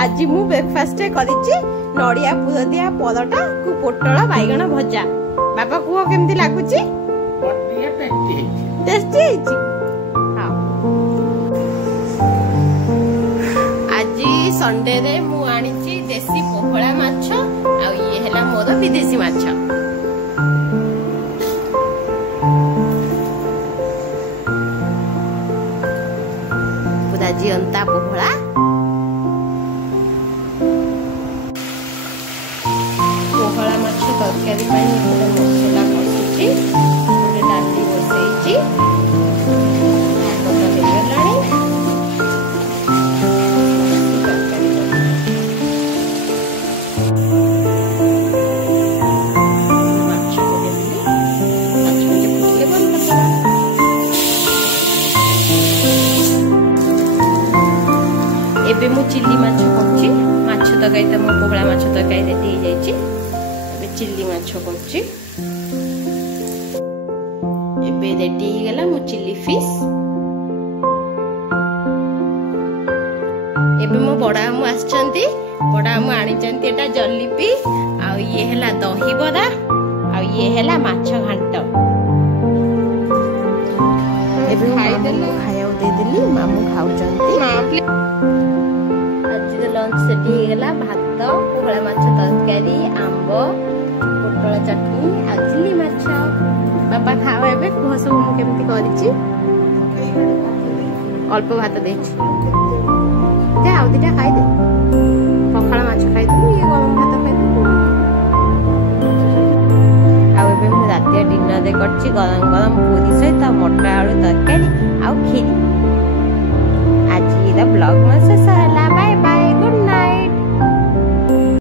आज मु ब्रेकफास्ट करिछि नड़िया पुर दिया परोटा को पोटल बैगण भजा। बाबा कुह केमती लागुछि? Tasty tasty. हां आज संडे रे मु आनिछि देसी पोहळा माछ आ ये हैला मोर विदेशी माछ। पूरा जीवंता पोहळा तरकारी मसला कषुची डाली बसई एबे मु चिल्ली माछ करछि। माछ तरकारी त मो पोहळा माछ तरकारी रेडी हो जाइछि। चिल्ली माछ करछि। एबे रेडी हो गेला मु चिल्ली फिश। एबे मो बड़ा मु आछंती बड़ा मु आनी चंती एटा जलेबी आ ये हैला दही बड़ा आ ये हैला माछ घांट। एबे खाइ देलु खायाउ दे देली मामू खाउ चंती। आज लंच सेटी हो गेला भात पोहळा माछ तरकारी आंबो पोटल चटनी आ चिल्ली माछ। बाबा खाओ एबे कुह सब मु केमती करिछि। अल्प भात देछि जे आउ दिटा खाइ दे। पखाळ माछ खाइ दे ये गरम भात खाइ दे। आ एबे मु रातिया डिनर दे करछि गरम गरम पूरी सहित मटर आलू तरकारी आ खीरी। आज ये ब्लॉग में से